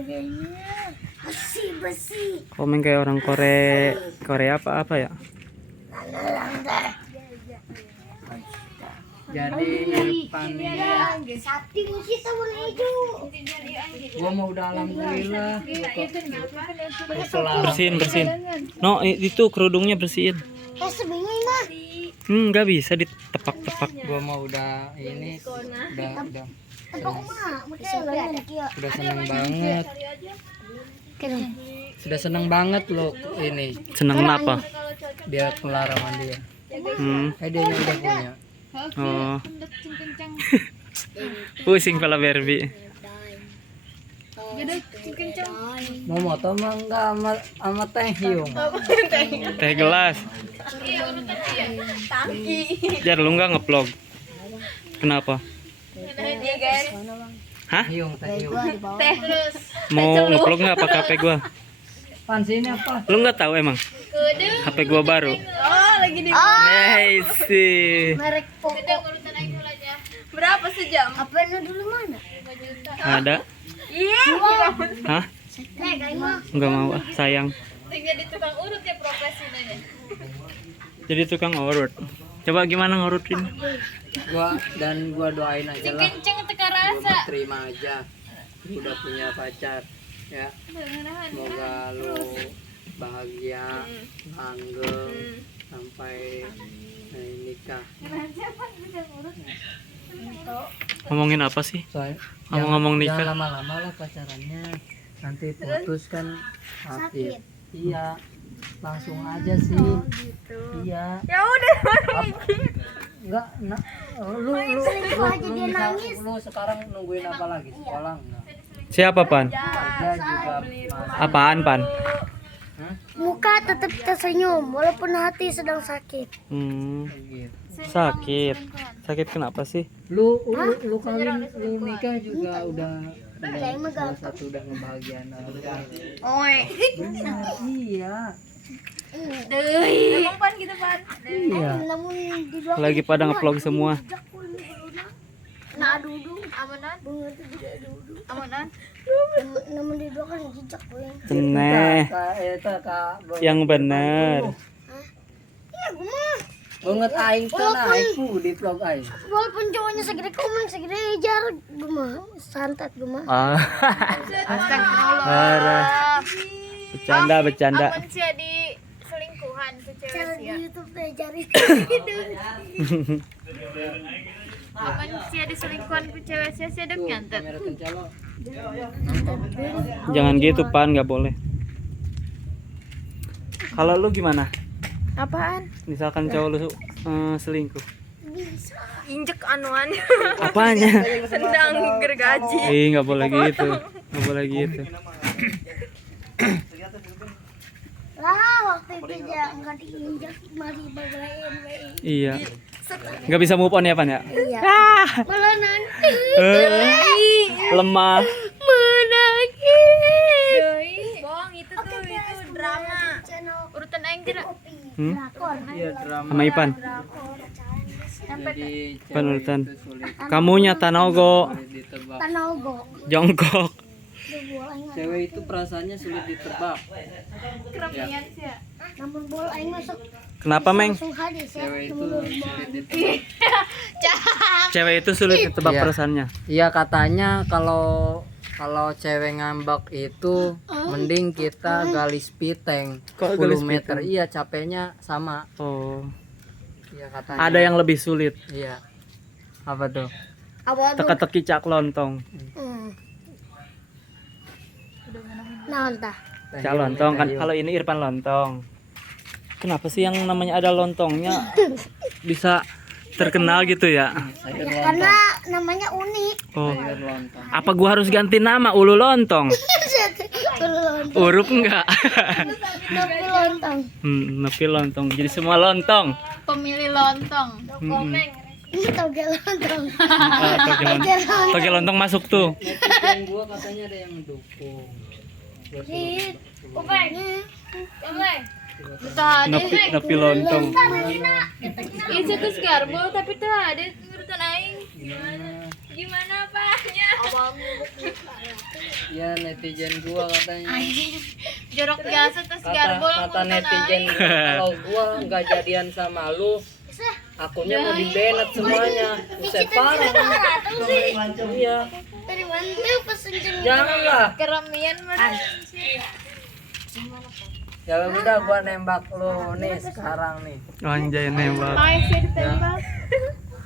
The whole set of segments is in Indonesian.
harganya. Besi. Komen kayak orang Korea apa ya? Jadi Irfan ini Sakti kita boleh hijau. gua mau udah alhamdulillah Bersihin. No, itu kerudungnya bersihin. Sebingung mah. Nggak bisa ditepak-tepak. gua mau udah ini udah Tepuk mah, udah seneng banget. Sudah seneng banget lo ini Seneng kenapa? dia kelar sama dia. Dia udah punya. Oh. Pusing kepala Barbie. Mau moto mah enggak sama Teh Hyung. Teh gelas. Jar lu nggak nge-vlog. Kenapa? Hah? Hyung, Teh Hyung. Mau nge-vlog nggak pakai HP gua? Pan sini apa? Lu nggak tahu emang? HP gua baru. Nice. Merek Poco. Berapa sejam? Apa dulu mana? Ada? Iya. Hah? Kayak mah. Nggak mau, sayang. Tinggal di tukang urut ya profesinya. Jadi tukang urut. Coba gimana ngurutin? Gua doain aja lah. Kenceng teka rasa. Terima aja. Udah punya pacar ya. Semoga lu bahagia, langgeng sampai nikah. Ngomongin apa sih? Soalnya Ngomong-ngomong nikah. jangan lama-lama lah pacarannya. Nanti putus kan sakit. Iya. Langsung aja sih. Iya. Ya udah. Enggak, lu sekarang nungguin apa lagi? Sekolah enggak? Siapa Pan? Kerja juga. Apaan Pan? Hah? Muka tetap tersenyum walaupun hati sedang sakit. Gitu. Sakit. Sakit kenapa sih? Lu kawin, lu nikah juga udah salah satu udah ngebahagiain orang. Oi. Benar, iya. Emang Pan gitu Pan. Iya. Namun di dua Lagi pada nge-vlog semua. nah duduk Amanan. bunga itu juga duduk. Amanan. Namun di dua kan jejak gue. Ceneh. Eta Kak. Yang bener. Iya gue mah. Banget aing teh nah iku di vlog aing. Walaupun cowoknya segede komen segede jarak gue mah santat gue mah. Parah. Bercanda. Aman sih di selingkuhan tuh Cara cewek di ya. YouTube teh cari Aman sih di selingkuhan ku cewek sih ada nyantet. Kamera kencalo. Jangan gitu Pan, nggak boleh. Kalau lu gimana? Apaan? Misalkan cowok lu selingkuh. Injek anuan. Apanya? Tendang gergaji. Nggak boleh gitu. Nggak boleh gitu. lah waktu itu dia nggak diinjak mari bagain Iya. Nggak bisa move on ya Pan ya? iya malah nanti Lemah. menangis Bohong itu drama. Urutan aing tidak. Iya drama. Sama Ipan. Jadi Pan urutan. itu sulit Kamunya Tanogo. ditebak. Tanogo Jongkok. Cewek itu perasaannya sulit ditebak. Kerepian sih ya. namun bola aing masuk Kenapa Meng? langsung hadis ya Cewek itu sulit ditebak. Cewek itu sulit ditebak Iya. perasaannya. Iya katanya kalau cewek ngambek itu mending kita gali spiteng Kok 10 gali meter. spiteng? Iya capeknya sama. Oh. Iya katanya. Ada yang lebih sulit. Iya. Apa tuh? apa tuh Teka-teki cak lontong. nah entah Cak lontong kan. Kalau ini Irfan lontong. Kenapa sih yang namanya ada lontongnya bisa terkenal gitu ya? Sayur ya, karena namanya unik Oh. lontong. Apa gua harus ganti nama Ulu Lontong? Urup enggak? Nopi lontong Nepi lontong. Jadi semua lontong. Pemilih lontong. ini toge lontong Toge lontong. Toge lontong masuk tuh. Netizen gua katanya ada yang mendukung. Gua suruh- Upeng Tadi Napi lontong. itu tuh garbol tapi tuh ada urutan aing. Gimana apanya? Ya netizen gua katanya. Jorok biasa tuh Kata, garbol kata netizen kalau gua nggak jadian sama lu, akunnya mau di-banned semuanya. Buset parah. Iya. Dari mana pesen jenguk? Janganlah. keramian mana? Ya udah gua nembak lu nih sekarang nih. Anjay nembak. Pakai sih ditembak.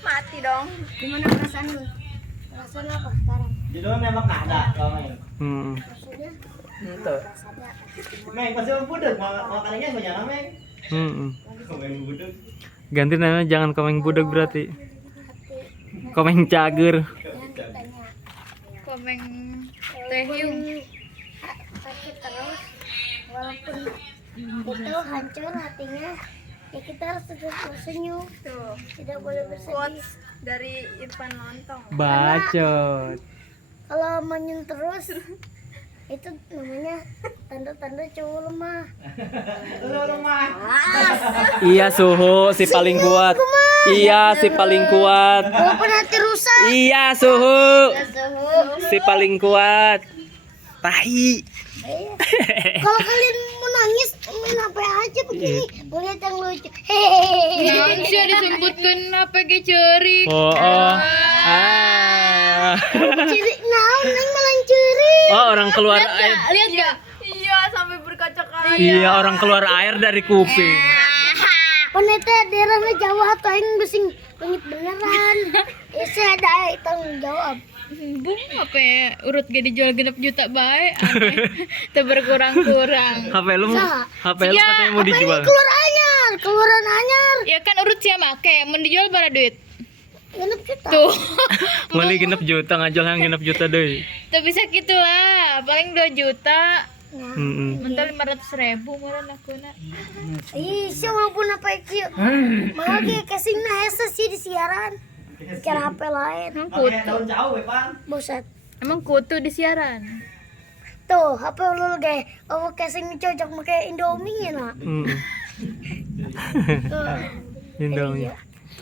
Mati dong. Gimana perasaan lu? Perasaan lu apa sekarang? Judulnya nembak nada kalau main. Maksudnya Itu. Meng pasti budek mau kalinya gue nyala meng. Main budek. Ganti namanya jangan komeng budak berarti. Komeng cager. yang katanya Komeng tehiung. sakit terus walaupun itu hancur hatinya ya kita harus tetap tersenyum tidak boleh bersedih Dari Irfan Lontong. Bacot. kalau manyun terus itu namanya tanda-tanda cowok lemah. Lu rumah. Iya Suhu si paling kuat. Iya si paling kuat. Walaupun hati rusak Iya Suhu suhu. si paling kuat. Tahi. Kalau kalian mau nangis main apa aja begini melihat yang lucu hehehe Yang sih disebutkan APG cerik. Oh. Ah. ciri naon neng malah ciri Oh orang keluar air. Lihat nggak? Iya sampai berkaca-kaca. Iya orang keluar air dari kuping. peneta daerahnya Jawa atau yang besing langit beneran saya ada tanggung jawab. Bung apa ya? Urut gak dijual 6 juta baik. Itu berkurang-kurang. HP lu Saha? katanya mau dijual. Keluaran anyar Ya kan urut sih make, mau dijual berapa duit? genep kita Tuh. Beli 6 juta ngajol yang 6 juta deh. Tuh bisa gitu lah, paling 2 juta. Mental 500.000 murah nakuna. ih sih walaupun apa itu malah kayak kasihnya hese sih di siaran cara HP lain Pakai daun jauh ya, Pan. buset Emang kutu di siaran. tuh HP lu kayak oh casing cocok pakai Indomie ya nak Indomie.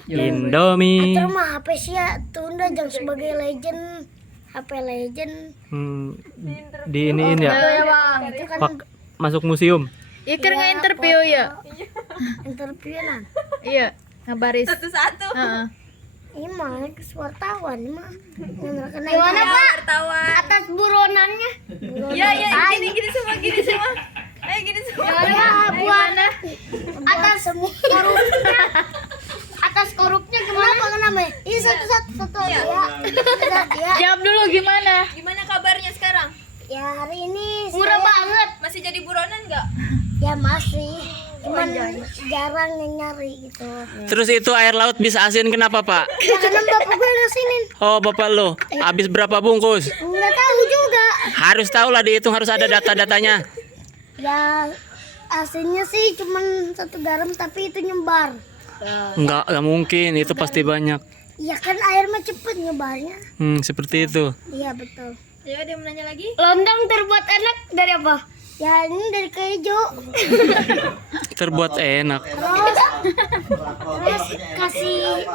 Indomie. atur mah HP sih ya tunda jangan sebagai legend HP legend Di iniin ya. itu kan Pak, masuk museum. Ya kan nggak interview ya? interview nah Iya, ngabaris. Satu-satu. ini mah wartawan ini mah gimana pak atas buronannya Ya gini semua. Ayo gini semua. ya buat atas korupnya atas korupnya gimana namanya ini satu ya ya Jawab dulu gimana? Gimana kabarnya sekarang? ya hari ini Murah saya- banget. Masih jadi buronan nggak? ya masih cuman jarang yang nyari gitu Terus itu air laut bisa asin kenapa Pak? ya karena bapak gue ngasinin Oh bapak lo, habis berapa bungkus? nggak tahu juga Harus tahu lah dihitung harus ada data-datanya. ya asinnya sih cuman 1 garam tapi itu nyebar Enggak mungkin, itu pasti banyak. ya kan air mah cepet nyebarnya Seperti itu. iya betul Ya, dia mau nanya lagi. lontong terbuat enak dari apa ya ini dari keju Terbuat enak. terus kasih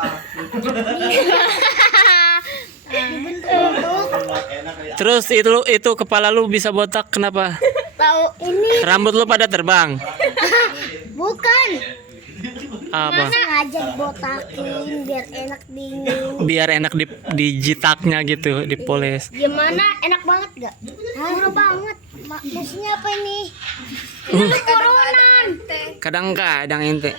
dibentuk Terus itu kepala lu bisa botak kenapa? tahu ini Rambut lu pada terbang. bukan Apa? sengaja dibotakin biar enak dingin Biar enak dijitaknya gitu, dipoles. gimana enak banget gak murah banget maksudnya apa ini ini koronan Kadang-kadang ente.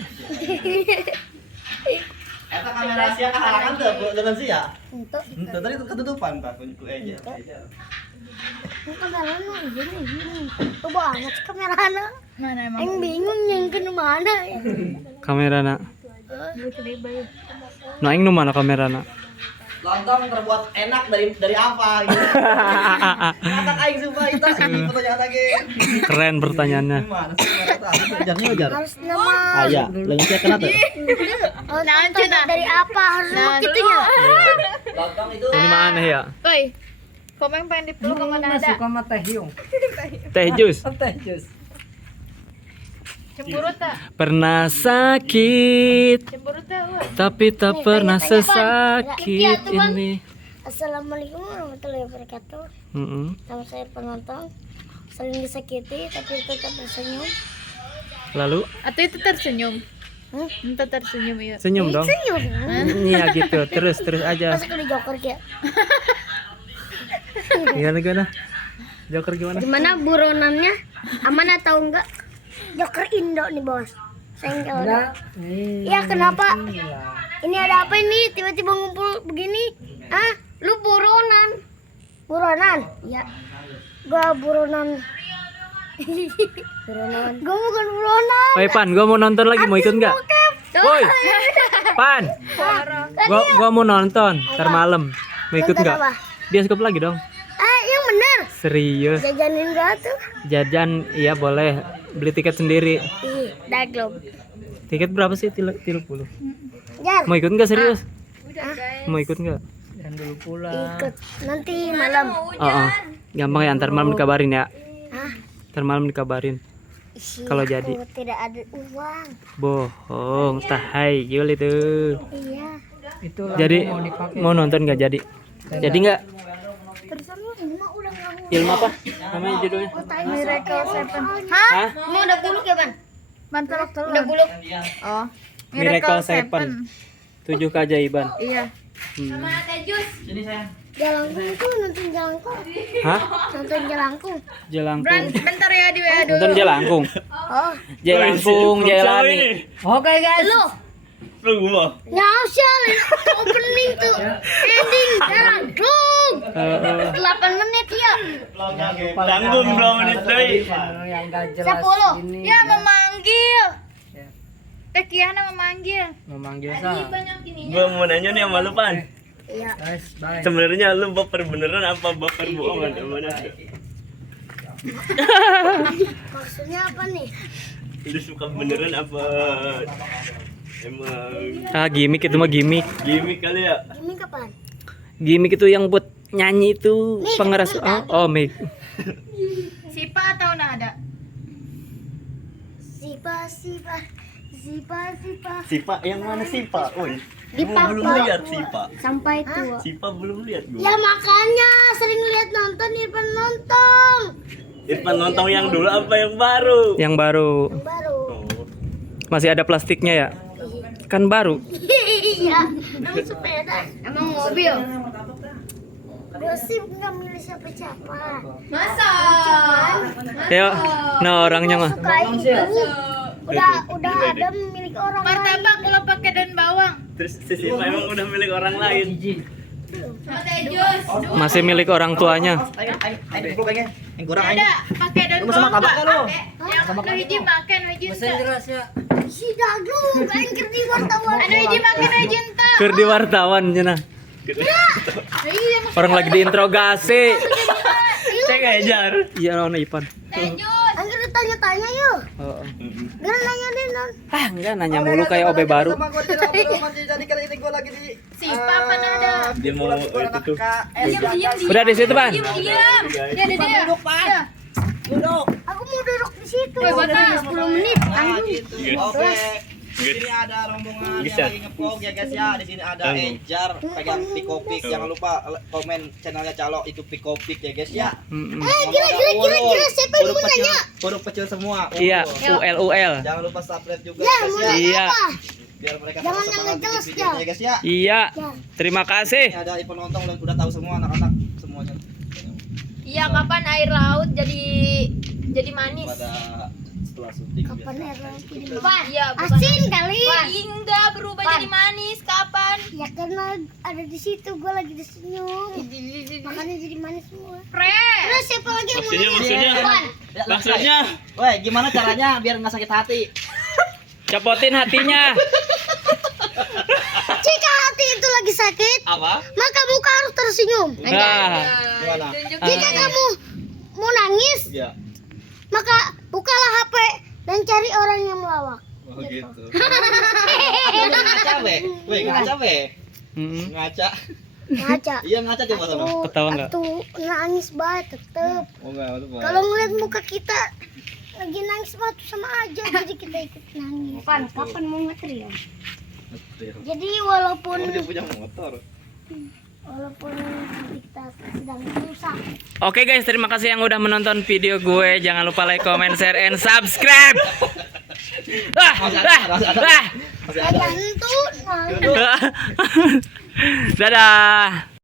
Eta kamera sia kahalangan teu dengan sia. untuk Henteu tadi ketutupan Pak, ku aja. itu kamerana gini tuh banget sih kamerana Mana emang? yang bingung yang ke mana ya Kamera nak. Nah, ini mana kamera nak? Lontong terbuat enak dari apa gitu. Kata aing sumpah itu pertanyaan lagi. Keren pertanyaannya. Gimana sih kata kerjanya wajar. harus nama Aya, leungit saya kena tuh. lontong dari apa harus nama kitunya Lontong itu Ini mana ya? Woi, komen pengen dipeluk sama Nada. Masuk sama Teh Hyung. Teh jus. Teh jus. Cemburu tak? Pernah sakit, Cemburu tak? Wak? tapi tak pernah tanya-tanya, Bang. sesakit Iya, tuh, Bang. ini. Assalamualaikum warahmatullahi wabarakatuh. Mm-mm. Nama saya penonton. Sering disakiti tapi tetap bersenyum. Lalu Atau itu tersenyum? Hmm? Itu tersenyum ya. senyum dong. Senyum. Iya gitu, terus aja. Masuk ke Joker ya. Gimana? Joker gimana? Gimana buronannya? Aman atau enggak? Joker Indo nih bos. Senggol. Iya kenapa? Ini ada apa ini? Tiba-tiba ngumpul begini? Ah, lu buronan? Buronan? Iya. Gua buronan. Buronan. Gua bukan buronan. Woi Pan, gua mau nonton lagi, mau ikut nggak? Woi, Pan, gua mau nonton ntar malam, mau ikut Nonton nggak? apa? Bioskop lagi dong. Ah, yang bener. Serius? Jajanin gak tuh? Jajan, iya boleh. Beli tiket sendiri. Ih, daglom. Tiket berapa sih? 30. Jar, Mau ikut nggak serius? Udah guys. Mau ikut nggak? Jangan dulu pulang. ikut. Nanti malam. Oh, gampang ya. Ntar malam dikabarin ya. Ah, Ntar malam dikabarin. isi Kalau aku jadi. tidak ada uang. Bohong, tahai Jul itu. Iya. Itu Jadi mau nonton nggak jadi? Jadi nggak? Terserah emak udah nggak Ilmu apa? Namanya judulnya? Miracle Seven. Hah? Mau udah puluk ya, Ban? Mantap telur. Udah puluk. Oh. Miracle Seven. 7 keajaiban. Iya. Hmm. Sini sayang. Jalangkung tuh nonton Jalangkung. Hah? Nonton Jalangkung. Jelangkung. Bentar ya di WA dulu. Nonton Jelangkung. Oh, Jelangkung, Jelani. Oke guys. lu nyausial opening tuh. Ending Jalangkung. 8 menit ya. Tanggung 2 menit deh. Yang gak jelas 10. ini. Ya memanggil. Teh Kiana memanggil. Memanggil sah. Gua mau nanya nih sama lu, Pan. Iya. Guys, bye. Sebenarnya lu baper beneran apa baper bohongan? Mana? Maksudnya apa nih? Lu suka beneran apa emang Ah, gimmick itu mah gimmick. gimmick kali ya? Ini kapan? Gimmick itu yang buat nyanyi itu Mic, pengeras. Oh, mic. Sipa atau nada? Sipa. Sipa yang mana Sipa? Oi. Di Gua belum Papa. lihat Sipa. Sampai tua. Sipa belum lihat gua. Ya makanya sering lihat nonton Irfan nonton. Irfan nonton yang dulu apa yang baru? Yang baru. Yang baru. Oh. Masih ada plastiknya ya? Kan baru. Iya. Emang sepeda. Emang mobil. Gue sih nggak milih siapa-siapa. Masa? Ya, nah orangnya mah. Suka itu. Udah ada milik orang lain. Martabak kalau pakai daun bawang. Terus si Sipa emang udah milik orang lain. Teh jus. Masih milik orang tuanya. Ayo pengen. Yang kurang Ada pakai daun Lu sama bawang. tabak nggak? Yang lu hiji makan hiji ente. Si Dagu, kan kerdi wartawan. Anu hiji makan hiji ente. Keur di wartawan cenah. Iya, Orang lagi diinterogasi. Saya ngajar. Iya, non Ipan. teh jus. Angger ditanya-tanya yuk. Oh. Gak nanya deh non. Ah, enggak nanya mulu kayak OB baru. Sipa apa nada? Dia mau itu tuh. Diam. Udah di situ, Pan. Diam. Ya, dia. Duduk, Pak. Aku mau duduk di situ. Bapak. 10 menit. Tanggung. Oke. Di sini ada rombongan Bisa. yang lagi ngevlog ya guys ya. Di sini ada Ejar pegang Pikopik. Jangan lupa komen channelnya Calo itu Pikopik ya guys ya. Mm-mm. Gila. Siapa yang mau nanya? Huruf kecil semua. Iya, Ulul. UL. Jangan lupa subscribe juga Ya, guys mau ya. nanya Iya. apa? Biar mereka Jangan tetap yang semangat ngejelas, bikin videonya ya guys ya. Iya. Terima kasih. Ini ada penonton udah tahu semua anak-anak semuanya. Iya, kapan air laut jadi manis? Pada setelah syuting. Kapan biasa. air laut ini? Iya, bukan. Asin kali. Enggak berubah jadi manis kapan? Ya karena ada di situ, gue lagi disenyum. Makanya jadi manis semua. Terus siapa lagi yang mau nanya? Apaan? Maksudnya Woi, gimana caranya biar nggak sakit hati? Copotin hatinya. Jika hati itu lagi sakit, Apa? maka muka harus tersenyum. Nah, Gimana? Jika kamu mau nangis, Iya. maka bukalah HP dan cari orang yang melawak. Oh gitu. Ngaca be, weh ngaca be, mm-mm. ngaca. Ngaca. Iya ngaca coba sana. Ketawa nggak? Tuh nangis banget tetep. Oh enggak, lupa. Kalau ngeliat muka kita lagi nangis mah tuh sama aja, jadi kita ikut nangis. Kapan mau ngetril? Jadi walaupun Dia punya motor. kita sedang susah. Oke guys, terima kasih yang udah menonton video gue. Jangan lupa like, comment, share, and subscribe. Saya ngantuk. Dadah.